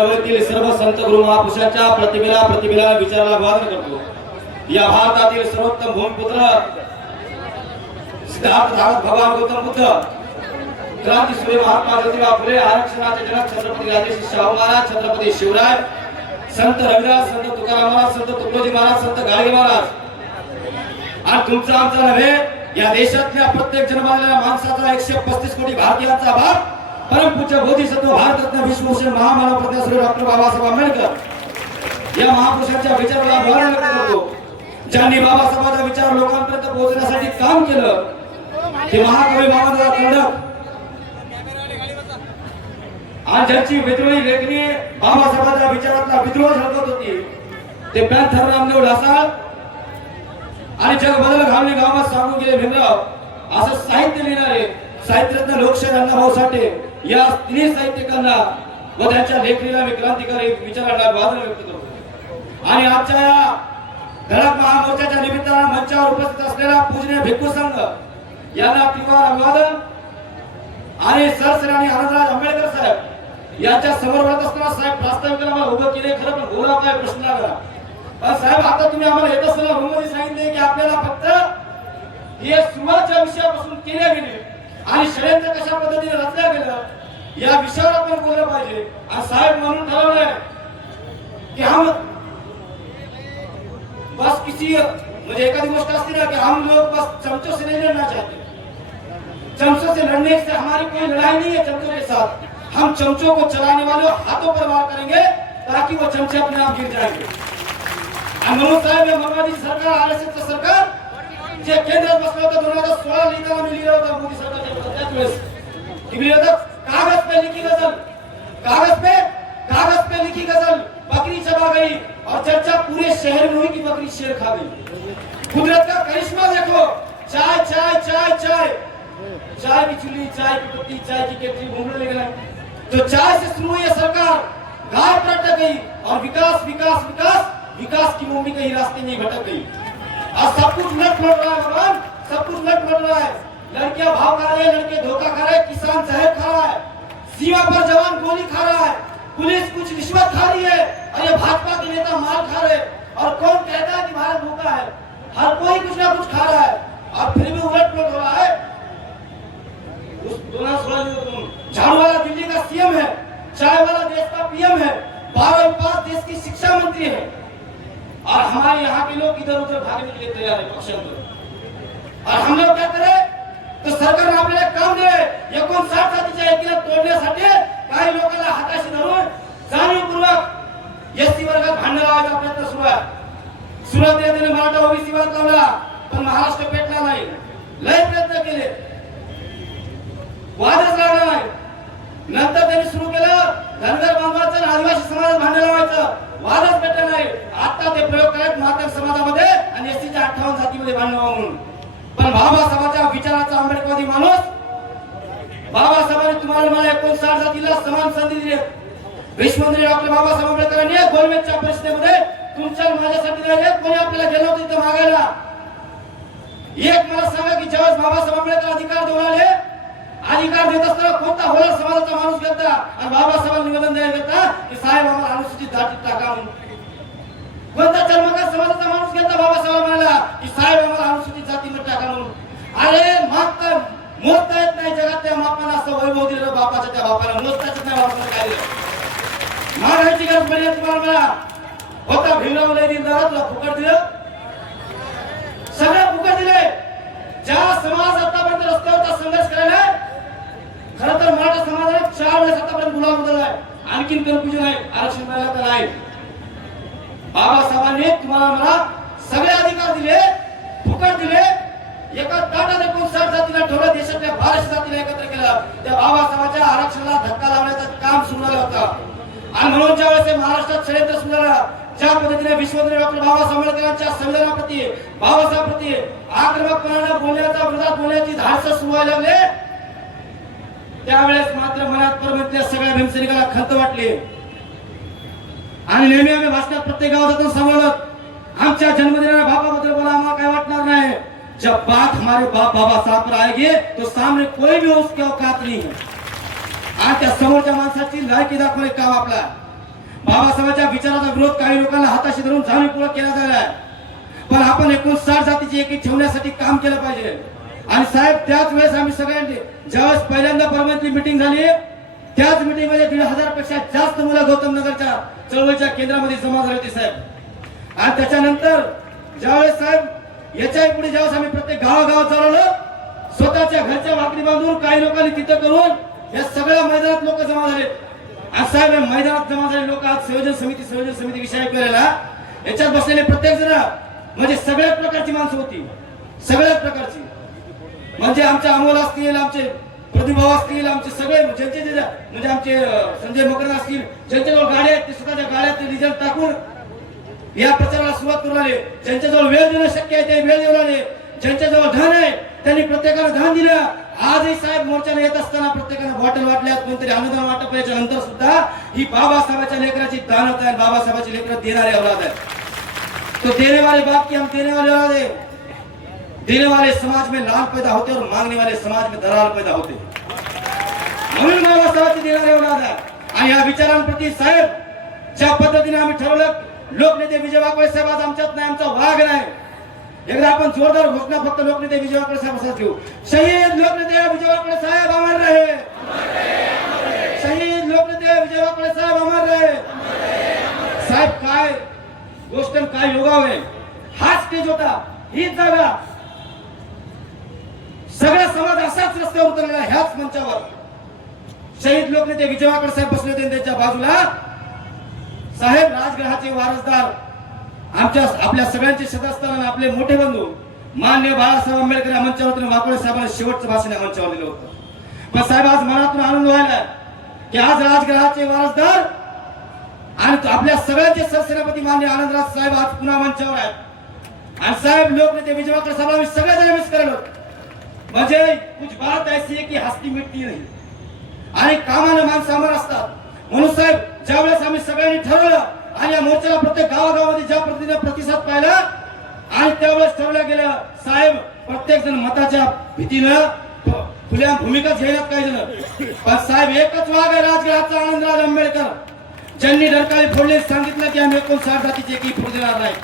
चळवळीतील सर्व संत गुरु महापुरुषांच्या प्रतिमेला विचाराला अभिवादन करतो। या भारतातील सर्वोत्तम भूमिपुत्र सिद्धार्थ धारक भगवान गौतम बुद्ध, क्रांती सूर्य महात्मा ज्योतिबा फुले, आरक्षणाचे जनक छत्रपती राजर्षी शाहू महाराज, छत्रपती शिवराय, संत रविदास, संत तुकाराम महाराज, संत तुकडोजी महाराज, संत गाडगे महाराज आणि तुमचा आमचा नव्हे, या देशातल्या प्रत्येक जन्मलेल्या माणसाचा 135 कोटी भारतीयांचा बाप परमपूज्य बोधिसत्व भारतरत्न विश्वभूषण महामानव प्रज्ञाश्री डॉक्टर बाबासाहेब आंबेडकर या महापुरुषांच्या विचाराला अभिवादन करतो। ज्यांनी बाबासाहेबांचा विचार लोकांपर्यंत पोहोचण्यासाठी काम केलं, ते महाकवी मानवराव खंडक आणि ज्यांची विद्रोही लेखणी बाबासाहेबांच्या विचारातला विद्रोह झळकत होती, ते पॅन्थर रामदेव ढासाळ आणि जग बदल घालणे गावात सांगून गेले भीमराव असं साहित्य लिहिणारे साहित्यरत्न लोकशाहीर अण्णाभाऊ साठे या तिन्ही साहित्यिकांना व त्यांच्या लेखणीला मी क्रांतिकारी विचारांना अभिवादन व्यक्त करतो। आणि आजच्या या धडक महामोर्चाच्या निमित्तानं मंचावर उपस्थित असलेला पूजनीय भिक्खू संघ यांना त्रिवार अभिवादन आणि सरसर आणि आनंदराज आंबेडकर साहेब यांच्या समोर होत असताना साहेब प्रास्ताविकाला मला उभं केले, खरं पण बोला काय प्रश्न लागला पण साहेब आता तुम्ही आम्हाला येत असताना रूम मध्ये सांगितले की आपल्याला फक्त हे सुरुवातीच्या विषयापासून केले गेले आणि षडयंत्र कशा पद्धतीने रचल्या गेलं या विषयावर आपण बोललं पाहिजे। आणि साहेब म्हणून ठरवलंय की हम बस किसी म्हणजे एखादी गोष्ट असते ना की हम लोग बस चमचों से नहीं लड़ना चाहते, चमचों से लड़ने से हमारी कोई लड़ाई नहीं है चमचों के साथ, हम चमचों को चलाने वालों हाथों पर वार करेंगे ताकि वो चमचे अपने आप गिर जाएंगे। म्हणून साहेब माओवादी सरकार आरएसएस सरकार जे केंद्रात बसलं होतं 2016 लिहिताना मी लिहिलं होतं मोदी सरकारच्या त्याच वेळेस की मी होतं कागज पे लिखी गजल, कागज पे लिखी गजल, बकरी चबा गई और चर्चा पूरे शहर में हुई कि बकरी शेर खा गई। कुदरत का करिश्मा देखो, चाय चाय चाय चाय, चाय की चुल्ली, चाय की पत्ती, चाय की केतली घूमने लगे। तो चाय से शुरू हुई सरकार गाय पर अटक गई और विकास विकास विकास विकास की मूवी कहीं रास्ते नहीं भटक गई। आज सब कुछ लट मट रहा है भगवान, सब कुछ लट मट रहा है, लड़कियां भाव खा रहे हैं, लड़के धोखा खा रहे हैं, किसान जहर खा रहा है, सीमा पर जवान गोली खा रहा है, पुलिस कुछ रिश्वत खा रही है और ये भाजपा के नेता मार खा रहे और कौन कहता है कि भारत भूखा है, हर कोई कुछ ना कुछ खा रहा है और फिर भी उलट पुलट हो रहा है। उस 2016 झाड़ू वाला दिल्ली का सीएम है, चाय वाला देश का पीएम है, 12 पास देश की शिक्षा मंत्री है और हमारे यहाँ के लोग इधर उधर भागने के लिए तैयार है पक्षांतर। और हम लोग क्या करें तो सरकार आपल्याला काम दे 59 जातीच्या एकीला तोडण्यासाठी काही लोकांना हाताशी धरून जाणीवपूर्वक एसटी वर्गात भांडण लावायचा प्रयत्न सुरू आहे। सुरुवातीला मराठा ओबीसी वर्ग लावला पण महाराष्ट्र पेटला नाही, लय प्रयत्न केले, वादच लागला नाही। नंतर त्यांनी सुरू केलं धनगर बांधवाचं आदिवासी समाजात भांडण लावायचं, वादच पेटला नाही। आता ते प्रयोग करत मातक समाजामध्ये आणि एसटीच्या 58 जातीमध्ये भांडण म्हणून। पण बाबासाहेबांच्या विचाराचा आंबेडकरवादी माणूस बाबासाहेबांनी तुम्हाला मला 59 जातीला समान संधी दिली। विश्वमंत्री डॉक्टर बाबासाहेब आंबेडकरांनी गोलमेजच्या परिषदेमध्ये तुमच्या माझ्यासाठी दिले, कोणी आपल्याला गेलो होतं इथं मागायला। एक मला सांगा की जेव्हा बाबासाहेब आंबेडकर अधिकार देऊन आले, अधिकार देत असताना कोणता होणार समाजाचा माणूस घेतला आणि बाबासाहेबांना निवेदन द्यायला घेतला की साहेब आम्हाला अनुसूचित जातीत टाका म्हणून? कोणता चर्मकार समाजाचा माणूस घेतला बाबासाहेब म्हणाला की साहेब आम्हाला अनुसूचित जातीमध्ये टाका म्हणून? अरे मागता मोजता येत नाही जगातल्या मापानं असं वैभव दिलं बापाच्या त्या बापाला, मोजताच नाही बापाला काय दिलं। मागायची गरज पडली तुम्हाला मला होता भीमराव लय दिलदार तुला फुकट दिलं, सगळं फुकट दिले। ज्या समाज आतापर्यंत रस्त्यावरचा संघर्ष करायला खरं तर मराठा समाजाने 4 वेळेस आतापर्यंत गुलाम बदललाय, आणखीन कन्फ्युजन आहे, आरक्षण मिळालं का नाही। बाबासाहेबांनी तुम्हाला मला सगळे अधिकार दिले, फुकट दिले, एका ताटात 59 जातीला ठेवलं, देशातल्या 1200 जातीला एकत्र केलं। त्या बाबासाहेबांच्या आरक्षणाला धक्का लावण्याचं काम सुरू झालं होतं आणि म्हणून ज्यावेळेस महाराष्ट्रात षडयंत्र सुरू झालं, ज्या पद्धतीने विश्वमंत्री डॉक्टर बाबासाहेब आंबेडकरांच्या संविधानाप्रती बाबासाहेबांप्रती आक्रमकपणाने बोलण्याचा विरोधात बोलण्याची धाडस सुरू व्हायला लागले, त्यावेळेस मात्र मनात परमतल्या सगळ्या भीमसैनिकाला खंत वाटली आणि नेहमी आम्ही भाषणात प्रत्येक गावातून सांभाळत आमच्या जन्मदिनाला बापाबद्दल बोला आम्हाला काय वाटणार नाही। जब बात हमारे बाप बाबा साहब पर आएगी तो सामने कोई भी उसके औकात नहीं है। आज त्या समोरच्या माणसाची लायकी दाखवणे काम आपला बाबासाहेबांच्या विचाराचा विरोध काही लोकांना हाताशी धरून जाणीवपूर्वक केला झालाय, पण आपण 59 जातीची एकी ठेवण्यासाठी काम केलं पाहिजे. आणि साहेब त्याच वेळेस आम्ही सगळ्यांनी ज्यावेळेस पहिल्यांदा परमनंटली मीटिंग झाली त्याच मीटिंग मध्ये 1,500 पेक्षा जास्त मुलं गौतम नगरच्या चळवळीच्या केंद्रामध्ये जमा झाले होते साहेब. आणि त्याच्यानंतर ज्यावेळेस साहेब याच्या पुढे ज्यावेळेस आम्ही प्रत्येक गावागावात चालवलं, स्वतःच्या घरच्या वाकडी बांधून काही लोकांनी तिथं करून या सगळ्या मैदानात लोक जमा झाले. आज साहेब या मैदानात जमा झालेले लोक आज संयोजन समिती विषय करायला याच्यात बसलेले प्रत्येक जण म्हणजे सगळ्याच प्रकारची माणसं होती, सगळ्याच प्रकारची. म्हणजे आमचे अमोल असतील, आमचे प्रतिभाव असतील, आमचे सगळे ज्यांचे म्हणजे आमचे संजय मकरन असतील, ज्यांच्याजवळ गाड्या आहेत ते स्वतःच्या गाड्यात डिझेल टाकून या प्रचाराला सुरुवात करून आले. ज्यांच्याजवळ वेळ देणं शक्य आहे ते वेळ देऊन आले, ज्यांच्याजवळ धन आहे त्यांनी प्रत्येकाला धन दिलं. आजही साहेब मोर्चाला येत असताना प्रत्येकाला बॉटल वाटल्यात, कोणतरी अनुदान वाटप याच्या नंतर सुद्धा ही बाबासाहेबांच्या लेकराची दानत आहे. बाबासाहेबांची लेकरं देणारे औलाद आहे. तो देने वाले बाप की हम देने वाले औलाद है. देने वाले समाज में लाल पैदा होते और मांगने वाले समाज में दरार पैदा होते. म्हणून बाबासाहेबांची देणारे औलाद आहे. आणि या विचारांप्रती साहेब ज्या पद्धतीने आम्ही ठरवलं, लोकनेते विजय वाकळे साहेब आज आमच्यात नाही, आमचा वाघ नाही. एकदा आपण जोरदार घोषणा फक्त लोकनेते विजय वाकळे साहेब असं ठेवू. शहीद लोकनेते विजय वाकळे साहेब अमर रहे. शहीद लोकनेते विजय वाकळे साहेब अमर रहे. साहेब काय गोष्ट काय योगाव आहे. हाच स्टेज होता, हीच जागा. सगळा समाज असाच रस्त्यावर उतरलेला ह्याच मंचावर. शहीद लोकनेते विजय वाकळे साहेब बसले होते, त्यांच्या बाजूला साहेब राजगृहाचे वारसदार आपल्या सगळ्यांचे सदस्य आणि आपले मोठे बंधू मान्य बाळासाहेब आंबेडकर या मंचावर वाकळे साहेबांनी शेवटचं भाषण या मंचावर दिलं होतं. पण साहेब आज मनातून आनंद व्हायला की आज राजगृहाचे वारसदार आणि आपल्या सगळ्यांचे सरसेनापती मान्य आनंदराज साहेब आज पुन्हा मंचावर आहेत. आणि साहेब लोकनेते विजय वाकळे साहेब आम्ही सगळेजण मिस करायला, म्हणजे कुछ बात ऐसी है की हस्ती मिटती नाही आणि कामाने माणसं अमर असतात. म्हणून साहेब ज्यावेळेस आम्ही सगळ्यांनी ठरवलं आणि या मोर्चाला प्रत्येक गावागावामध्ये ज्या पद्धतीने प्रतिसाद पाहिला आणि त्यावेळेस ठरवलं गेलं साहेब प्रत्येक जण मताच्या भीतीनं खुल्या भूमिका घेण्यात काही जण, पण साहेब एकच वाघ आहे राजगृहाचा आनंदराज आंबेडकर, ज्यांनी डरकाळी फोडले सांगितलं की आम्ही 59 जातीची एकी फोड देणार नाही.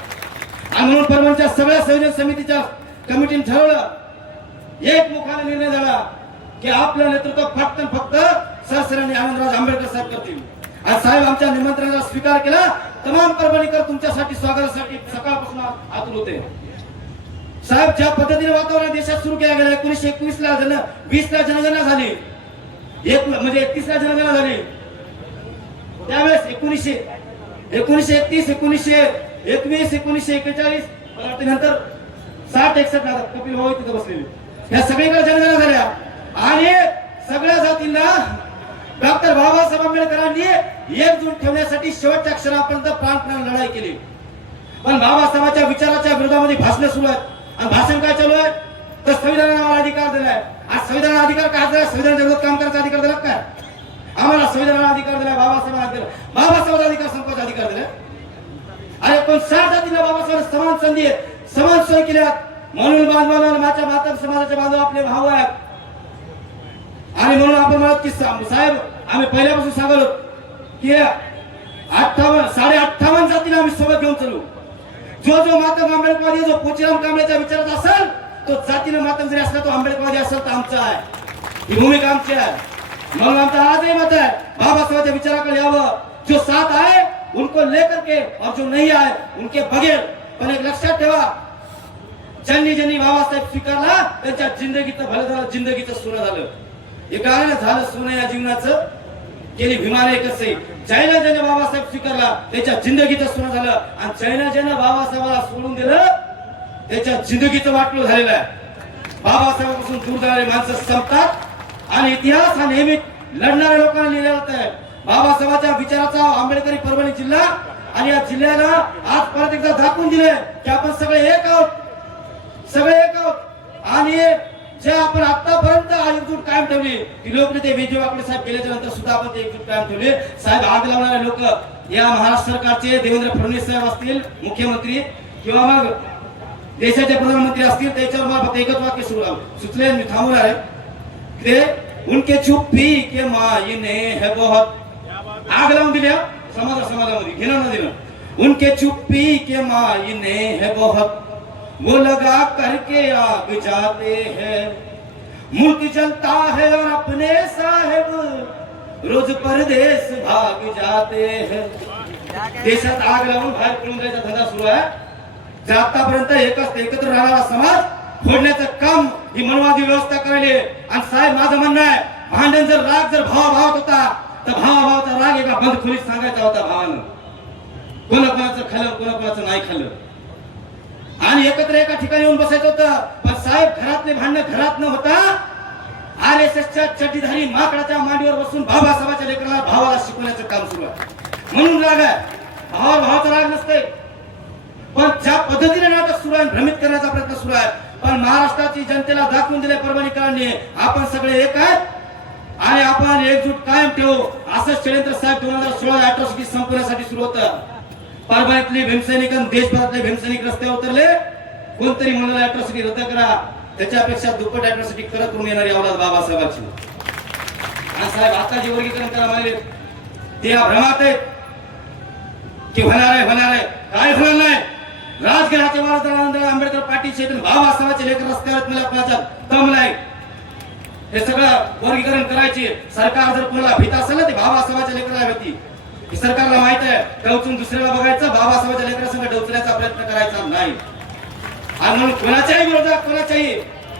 आणि म्हणून परभणीच्या सगळ्या संयोजन समितीच्या कमिटीने ठरवलं, एक मुखाने निर्णय झाला की आपलं नेतृत्व फक्त सरसरांनी आनंदराज आंबेडकर साहेब करतील. आज साहेब आमच्या निमंत्रणाचा स्वीकार केला. तमाम परभणीकर तुमच्यासाठी स्वागतासाठी सकाळपासून आतुर होते. साहेब ज्या पद्धतीने वातावरण देशात सुरू केलं गेलं, 1921 ला 20 ला जनगणना झाली, म्हणजे 31 ला जनगणना झाली. त्यावेळेस 1931 1921 1941 नंतर 60 61 कपिल भाऊ तिथे बसलेले, या सगळीकडे जनगणना झाल्या. आणि सगळ्या जातींना डॉक्टर बाबासाहेब आंबेडकरांनी एकजूट ठेवण्यासाठी शेवटच्या क्षणापर्यंत प्राणपणाने लढाई केली. पण बाबासाहेबांच्या विचाराच्या विरोधामध्ये भाषण सुरू आहेत. आणि भाषण काय चालू आहे तर संविधानाने आम्हाला अधिकार दिलाय. आज संविधानाचा अधिकार काय दिलाय? संविधानाच्या विरोधात काम करायचा अधिकार दिला काय? आम्हाला संविधानाचा अधिकार दिलाय, बाबासाहेबांचा अधिकार संपाचा अधिकार दिलाय. आणि 59 जातीला बाबासाहेब समान संधी समान सोय केल्या. म्हणून बांधवांना माझ्या माता समाजाचे बांधव आपले भाऊ आहेत. आणि म्हणून आपण म्हणत की साहेब आम्ही पहिल्यापासून सांगलो की 58 जातीला आम्ही सोबत घेऊन चालू. जो मातंग आंबेडकरवादी, जो पोचीराम कांबळेच्या विचारात असेल तो जातीने मातंग जरी असला तो आंबेडकरवादी असेल तर आमचा आहे, ही भूमिका आमची आहे. म्हणून आमचा आजही मत आहे बाबासाहेबांच्या विचाराकडे यावं. जो साथ आहे उनको लेकर के और जो नहीं आए उनके बगैर. पण एक लक्षात ठेवा, ज्यांनी बाबासाहेब स्वीकारला त्यांच्या जिंदगीचं भलं झालं, जिंदगीचं सोनं झालं. हे काय झालं सोनं या जीवनाचं, गेली भीमाने कसे. ज्याने बाबासाहेब स्वीकारला त्याच्या जिंदगीचं सोनं झालं. आणि ज्याने बाबासाहेबाला सोडून दिलं त्याच्या जिंदगीचं वाटलं झालेलं आहे. बाबासाहेबांपासून दूर जाणारे माणसं संपतात आणि इतिहास हा नेहमी लढणाऱ्या लोकांना लिहिला जात आहे. बाबासाहेबांच्या विचाराचा आंबेडकरी परभणी जिल्हा आणि या जिल्ह्याला आज परत एकदा दाखवून दिले की आपण सगळे एक आहोत, सगळे एक आहोत. आणि जे आपण आतापर्यंत एकजूट कायम ठेवली ती लोकनेते विजय वाकळे साहेब गेल्याच्या नंतर सुद्धा आपण ते एकजूट कायम ठेवले. साहेब आग लावणारे लोक या महाराष्ट्र सरकारचे देवेंद्र फडणवीस साहेब असतील मुख्यमंत्री किंवा मग देशाचे प्रधानमंत्री असतील, त्याच्यावर मला फक्त एकच वाक्य सुचले, मी थांबणार आहे ते उनके चुप्पी के मायने है बहुत. आग लावून दिल्या समाजामध्ये घेणं ना देणं। उनके चुप्पी के मायने है बहुत, वो लगा करके आग जाते हैं। मुल्क जलता है और अपने साहेब रोज परदेश भाग जाते हैं। देशात आग लावून बाहेर पळून जायचा धंदा सुरू आहे। आतापर्यंत एकत्र राहणारा समाज फोडण्याचं काम ही मनवादी व्यवस्था करायली। आणि साहेब माझं म्हणणं आहे, भांडण जर राग जर भावाभावात होता तर भावाभावाचा राग एका बंद खोलीत सांगायचा होता भावानं, कोणाकोणाचं खाल्लं कोणाकोणाचं नाही खाल्लं, आणि एकत्र एका ठिकाणी येऊन बसायचं होतं। पण साहेब घरातले भांडण घरात न होता RSSच्या चड्डीधारी माकडाच्या मांडीवर बसून बाबासाहेबाच्या लेकराला भावाला शिकवण्याचं काम सुरू आहे। म्हणून राग आहे, भावाचा राग नसते, पण ज्या पद्धतीने नाटक सुरू आहे भ्रमित करण्याचा प्रयत्न सुरू आहे। पण महाराष्ट्राची जनतेला दाखवून दिले परभणीकरांनी आपण सगळे एक आहेत आणि आपण एकजूट कायम ठेवू। असंच षडयंत्र साहेब 2016 अॅट्रॉसिटी संपवण्यासाठी सुरू होतं। परभणीतले भीमसैनिक आणि देशभरातले भीमसैनिक रस्त्यावर उतरले, कोणतरी म्हणाले अॅट्रॉसिटी रद्द करा, त्याच्यापेक्षा दुप्पट अॅट्रॉसिटी करत करून येणारी अवलाद बाबासाहेबांची। आणि साहेब आता जे वर्गीकरण करा म्हणाले ते भ्रमात आहेत की होणार आहे काय होणार नाही। राजघराचे वारसदार आंबेडकर पाटील शेतन बाबासाहेबांचे लेकर रस्त्यावर मला कोणाचा दम नाही। हे सगळं वर्गीकरण करायचे सरकार जर कोणाला भीत असेल ना ते बाबासाहेबांच्या लेकराला भीती। ही सरकारला माहित आहे, डवचून दुसऱ्याला बघायचं, बाबासाहेबांच्या लेकरासंग डवचण्याचा प्रयत्न करायचा नाही। आणि म्हणून कोणाच्याही विरोधात कोणाच्याही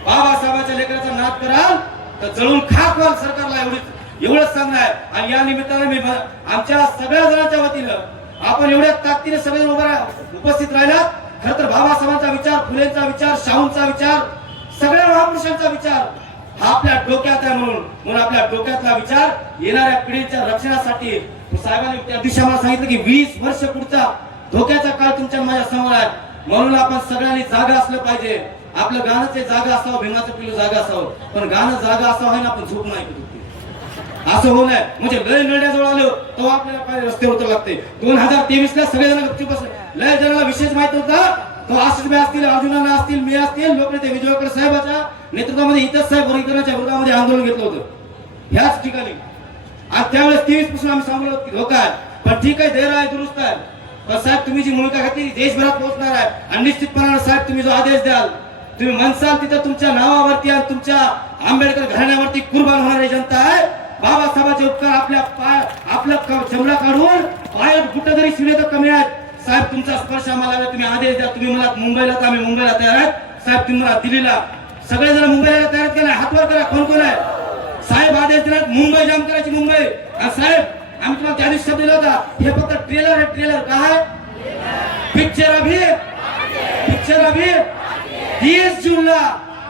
बाबासाहेबांच्या लेकराचा नाद कराल तर जळून खाक व्हाल सरकारला, एवढंच सांगणं आहे। आणि या निमित्ताने मी आमच्या सगळ्या जणांच्या वतीनं आपण एवढ्या ताकदीने सगळे उपस्थित राहिलात। खरं तर बाबासाहेबांचा विचार, फुलेंचा विचार, शाहूंचा विचार, सगळ्या महापुरुषांचा विचार हा आपल्या डोक्यात आहे। म्हणून आपल्या डोक्यातला विचार येणाऱ्या पिढीच्या रक्षणासाठी साहेबांनी त्या दिवशी आम्हाला सांगितलं की 20 वर्ष पुढचा धोक्याचा काळ तुमच्या माझ्या समोर आहे। म्हणून आपण सगळ्यांनी जागा असलं पाहिजे। आपलं गाणं ते जागा असावं, भीमाचं पिल्लू जागा असावं, पण गाणं जागा असावं आहे ना, आपण झोप नाही करू असं होऊ नये। म्हणजे लय नरड्याजवळ आलो तो आपल्याला काय रस्त्यावर उतर लागते। 2023 ला सगळेजण गपचूप बसले, लय जणांना विशेष माहित होता तो आशिष भाई असतील, अर्जुनाना असतील, मी असतील, लोकनेते विजयकर साहेबांच्या नेतृत्वामध्ये इथंच साहेब वर्गीकरणाच्या विरोधामध्ये आंदोलन घेतलं होतं ह्याच ठिकाणी। आज त्यावेळेस 23 पासून आम्ही सांगलो धोका आहे, पण ठीक आहे, देर आहे, दुरुस्त आहे, पण साहेब तुम्ही जी भूमिका घेतली देशभरात पोहोचणार आहे। आणि निश्चितपणाने साहेब तुम्ही जो आदेश द्याल, तुम्ही म्हणसाल तिथं तुमच्या नावावरती आणि तुमच्या आंबेडकर घराण्यावरती कुर्बान होणारी जनता आहे। बाबासाहेबांचे उपकार आपल्या चमडा काढून पायात कुठं जरी शिले तर कमी आहेत। साहेब तुमचा स्पर्श आम्हाला, तुम्ही आदेश द्या, तुम्ही मला मुंबईला तर आम्ही मुंबईला तयार आहेत। साहेब तुम्ही मला दिल्लीला, सगळेजण मुंबईला तयार केला, हातवर करा, कोण कोण आहे। साहेब आदेश दिला मुंबई जाम करायची, मुंबई। आणि साहेब आम्ही तुम्हाला त्या दिवशी शब्द दिला होता, हे फक्त ट्रेलर आहे, ट्रेलर काय पिक्चर अभी 30 जूनला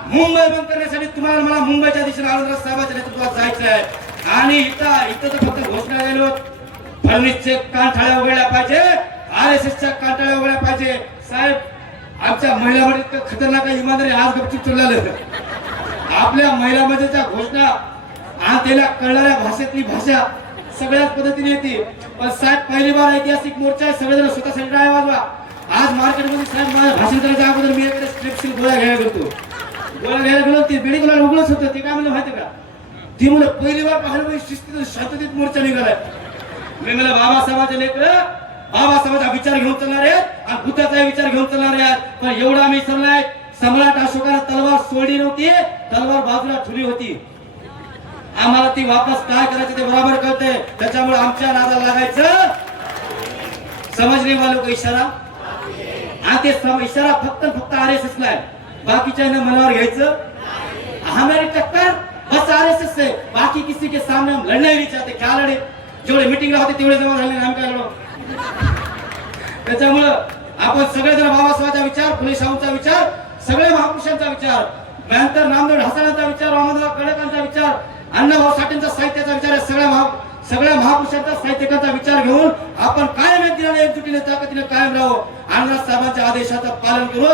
मुंबई बंद करण्यासाठी तुम्हाला मला मुंबईच्या दिशेने आनंदराज साहेबांच्या नेतृत्वात जायचं आहे। आणि इथं तर फक्त घोषणा गेलो, फडणवीसचे कानठाळ्या उघडल्या पाहिजे, RSSच्या कानठाळ्या उघडल्या पाहिजे। साहेब आमच्या महिलांमध्ये इतकं खतरनाक इमानदारी आज गपचूप चाललं। आपल्या महिलांमध्ये त्या घोषणा आणि त्याला कळणाऱ्या भाषेतली भाषा सगळ्याच पद्धतीने येते। पण साहेब पहिली बार ऐतिहासिक मोर्चा आहे, सगळेजण स्वतःसाठी टाळ्या वाजवा। आज मार्केटमध्ये साहेब माझ्या भाषण करायच्या अगोदर मी एखाद्या स्ट्रिप्सिल गोळ्या घ्यायला गेलो, ते बेडी गुलाल उघडच होतं। ते काय म्हणलं माहिती का, ती म्हणलं पहिली बार पाहिलं शिस्तीत शांततेत मोर्चा निघालाय। मी म्हणलं बाबासाहेबांचे लेकर बाबासाहेबांचा विचार घेऊन चालणार आहेत आणि बुद्धाचा विचार घेऊन चालणार आहेत। पण एवढं आम्ही चाललाय, सम्राट अशोकाने तलवार सोडली नव्हती, तलवार बाजूला ठेवली होती। आम्हाला ती वापस काय करायचं ते बरोबर कळतंय, त्याच्यामुळे आमच्या नादाला लागायचं। समजले वालों को इशारा, आणि ते इशारा फक्त RSS ला आहे, बाकीच्या मनावर घ्यायचं। हमारी टक्कर बस RSS से, बाकी किसी के सामने हम लड़ना ही नहीं चाहते। क्या लढे, जेवढे मीटिंगला होते तेवढे जमा झाले, आम्ही काय लढो। त्याच्यामुळं आपण सगळेजण बाबासाहेबांचा विचार, फुले शाहूंचा विचार, सगळे महापुरुषांचा विचार, नंतर नामदेव ढसाळांचा विचार, वामनराव खडकांचा विचार, अण्णाभाऊ साठेंचा साहित्याचा विचार, सगळ्या महापुरुषांचा साहित्यिकांचा विचार घेऊन आपण कायम एकजुटीने ताकदीने कायम राहू। आनंदराज साहेबांच्या आदेशाचं पालन करू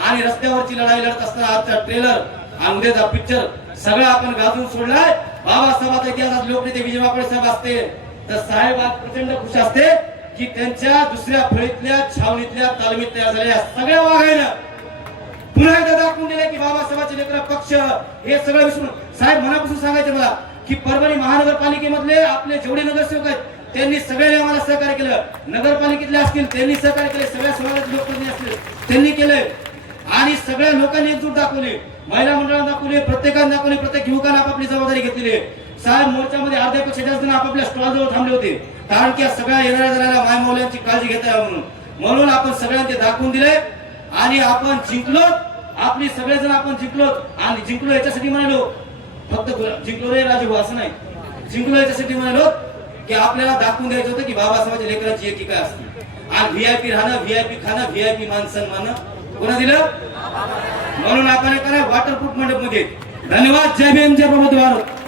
आणि रस्त्यावरची लढाई लढत असताना आजचा ट्रेलर आणि उद्याचा पिक्चर सगळं आपण गाजून सोडलाय। बाबासाहेबांच्या इतिहासात लोकनेते विजय वाकळे साहेब असते तर साहेब आज प्रचंड खुश असते की त्यांच्या दुसऱ्या फळीतल्या छावणीतल्या तालमीत तयार झालेल्या सगळ्या वाघायनं पुन्हा एकदा दाखवून दिले की बाबासाहेबांचे लेकर पक्ष हे सगळं विसरून। साहेब मनापासून सांगायचे मला की परभणी महानगरपालिकेमधले आपले जेवढे नगरसेवक आहेत त्यांनी सगळे आम्हाला सहकार्य केलं. नगरपालिकेतले असतील त्यांनी सहकार्य केले, सगळ्या समाजाचे लोकप्रतिनिधी असतील त्यांनी केले आणि सगळ्या लोकांनी एकजूट दाखवली, महिला मंडळांना दाखवली, प्रत्येकाने दाखवली, प्रत्येक युवकाने आपापली जबाबदारी घेतलेली आहे. साहेब मोर्चामध्ये अर्ध्यापेक्षा जास्त जण आपापल्या स्टॉल जवळ थांबले होते, कारण की सगळ्या येणाऱ्या जाणाऱ्या मायमौल्यांची काळजी घेता यावं म्हणून आपण सगळ्यांनी ते दाखवून दिले आणि आपण जिंकलो. आपली सगळेजण आपण जिंकलो आणि जिंकलो याच्यासाठी म्हणालो, फक्त जिंकलो रे राजू असं नाही, जिंकलो याच्यासाठी म्हणालो की आपल्याला दाखवून द्यायचं होतं की बाबासाहेबांच्या लेकरांची एकी काय असते आणि व्हीआयपी राहणं, व्हीआयपी खाणं, व्हीआयपी मान सन्मान कोणा दिलं म्हणून आपण वॉटरप्रूफ मंडप मध्ये. धन्यवाद. जय भीम, जय प्रबोध भारत.